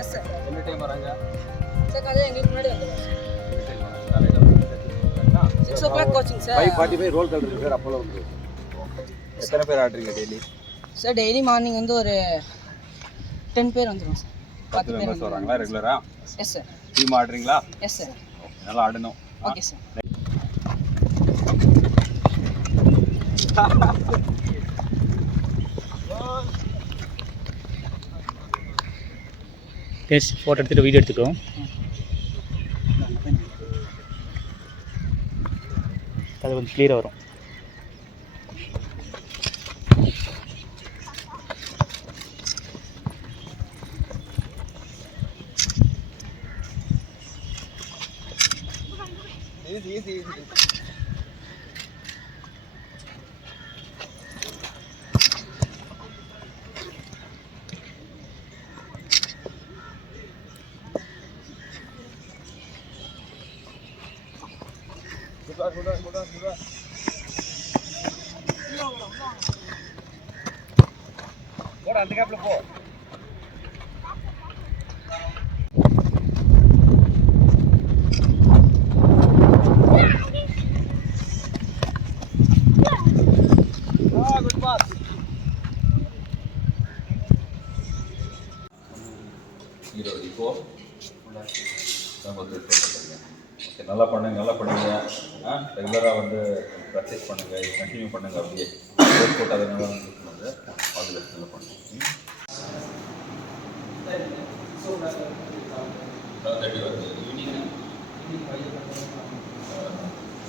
Yes sir. என்ன time வராங்க sir காலையில் எங்களுக்கு முன்னாடி வந்துடுவோம். காலையில் 6 o'clock கோச்சிங் சார். 5:45 ரோல் கால் இருக்கு சார். அப்போ வந்து எத்தனை பேர் ஆடுறீங்க டெய்லி? சார் டெய்லி மார்னிங் வந்து ஒரு 10 பேர் வந்துடும் சார். 10 மெம்பர்ஸ் வராங்களா ரெகுலரா? Yes sir. டீம் ஆடுறீங்களா? Yes sir. நல்லா ஆடணும். Okay sir. டேஸ்ட் ஃபோட்டோ எடுத்துகிட்டு வீடியோ எடுத்துக்கிறோம். அது கொஞ்சம் கிளியராக வரும். Easy Good. போடா அந்த கேப்ல போ. Good pass. இப்போ ஓகே, நல்லா பண்ணுங்க ரெகுலராக வந்து ப்ராக்டிஸ் பண்ணுங்கள், கண்டினியூ பண்ணுங்கள். அப்படியே கோட் போட்டு அதனால வந்து அது நல்லா பண்ணுங்க.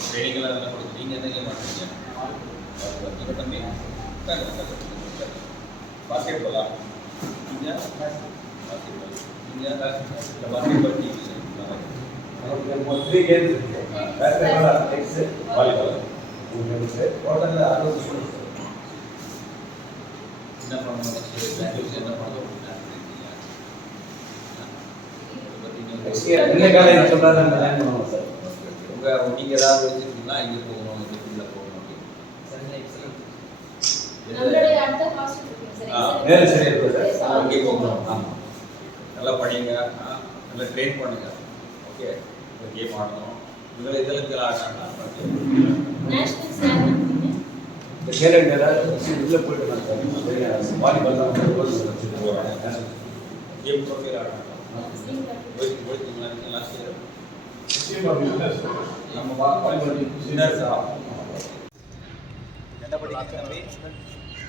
ட்ரைனிங்கெல்லாம் நல்லா கொடுத்து நீங்கள் என்ன கேம் ஆடுறீங்க? தம்பி பாஸ்கெட் பாலா? நீங்கள் basketball team 3 games basketball, tennis, volleyball. Total 60 students. என்ன பண்ணணும்? என்ன பண்ணணும்? என்ன காலேஜ் சொல்றாங்க பிளான் பண்ணுவோம் சார். நீங்க ஏதாவது வச்சிருக்கீங்களா? இங்க போகணும், இதுக்குள்ள போகணும் அப்படி. நம்மளுடைய அடுத்த ஹாஸ்டல் இருக்கு சார். சரி இருக்கு சார். அங்கே போகணும். ஆமா. நல்லா படிங்க, நல்லா ட்ரெயின் பண்ணுங்க. ஓகே, கேம் ஆடணும். இதெல்லாம் ஆடணும். நேஷனல் ஸ்டார் இந்த கேரளா உள்ள போயிட்டு சார். வாலிபால் தான் கேம் போய் ஆடணும். போயிட்டீங்களா லாஸ்ட் இயர்? நம்ம வாலிபால் வின்னர்ஸ் என்ன படிக்கிறீங்க?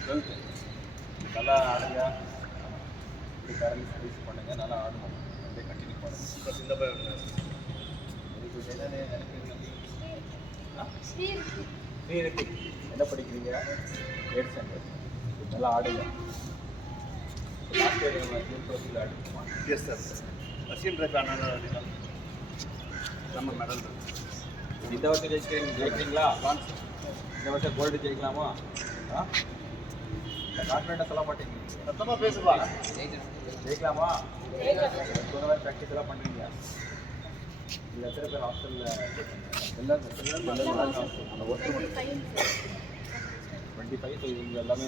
12th. நல்லா ஆடுங்க. இப்படி கரண்ட் ஸ்பீச் பண்ணுங்க, நல்லா ஆடணும். அப்படியே கண்டினியூ பண்ணுங்க. இந்த பையன் என்ன படிக்கிறீங்க? 8th standard. நல்லா ஆடுங்க. லாஸ்ட் இயர் ஜூன் ப்ரோஸில் ஆடிக்குமா? Yes sir. ரஷ்யன் நம்ம மெடல் இந்த வருஷம் ஜெயிக்கிறீங்களா? இந்த வருஷம் கோல்டு ஜெயிக்கலாமா? கான்ஃபிடென்ட்டாக சொல்ல மாட்டேங்க. சத்தமாக பேசுவா. ஜெயிக்கலாமா? ப்ராக்டிஸ் எல்லாம் பண்ணுறீங்க. இது எத்தனை பேர் ஹாஸ்டலில் எல்லாம் அந்த ஒர்க்கு 25. ஸோ இவங்க எல்லாமே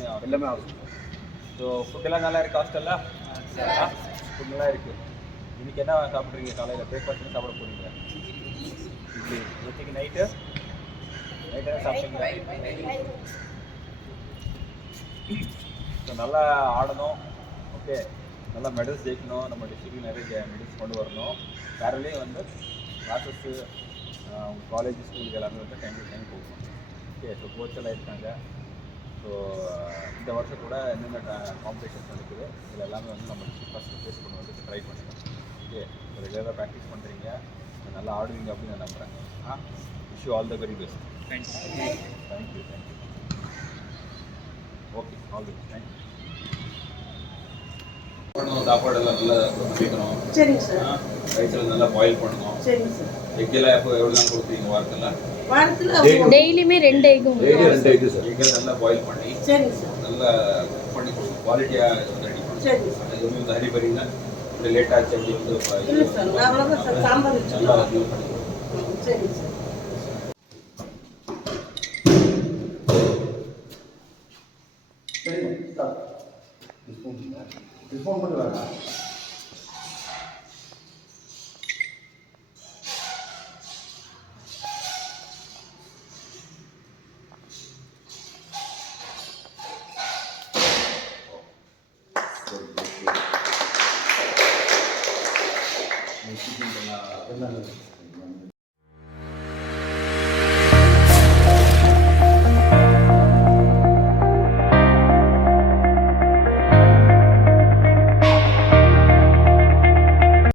ஆகும். ஸோ ஃபுட்டெல்லாம் நல்லா இருக்குது ஹாஸ்டலில்? ஃபுட் நல்லா இருக்குது. இன்றைக்கி என்ன சாப்பிட்றீங்க? காலையில் பிரேக்ஃபாஸ்ட் சாப்பிட போகிறீங்க? இட்லி. நேற்றுக்கு நைட்டு என்ன சாப்பிட்டீங்க? ஸோ நல்லா ஆடணும். ஓகே, நல்லா மெடல்ஸ் ஜெயிக்கணும். நம்ம டிஸ்ட்ரிக்டில் நிறைய மெடல்ஸ் கொண்டு வரணும். வேறலையும் வந்து கிளாஸஸ்ஸு காலேஜ் ஸ்கூலுக்கு எல்லாமே வந்து டைம் டு டைம் போகணும். ஓகே, ஸோ கோச் எல்லாம் இருக்காங்க. ஸோ இந்த வருஷம் கூட என்னென்ன காம்படிஷன்ஸ் நடக்குது இதில் எல்லாமே வந்து நம்ம ஃபஸ்ட்டு ஃபேஸ் பண்ண வந்து ட்ரை பண்ணுங்கள். ஓகே, ரெகுலராக ப்ராக்டிஸ் பண்ணுறீங்க, நல்லா ஆடுவீங்க அப்படின்னு நான் நம்புகிறேன். Wish you all the very best. Thank you. Okay, all the best. Thank you. சாப்பாடெல்லாம் நல்லா சமைக்கணும். சரிங்க சார். ரைஸில் நல்லா பாயில் பண்ணணும். சரிங்க சார். எக்கெல்லாம் எப்போ எவ்வளோ தான் கொடுப்பீங்க வாரத்தில்? டெய்லியுமே 2 எக் சார். எக்கெல்லாம் நல்லா பாயில் பண்ணி சரிங்க சார் நல்லா குக் பண்ணி கொடுக்கணும். குவாலிட்டியாக ரெடி பண்ணணும். சரி சார். எதுவுமே வந்து ஹரி பரினா இப்படி லேட் ஆச்சு அப்படி வந்து நல்லா இது பண்ணி சரி சார். டிஸ்போன் பண்ணி வரலாம். எக்யூப்மெண்ட் எல்லாம்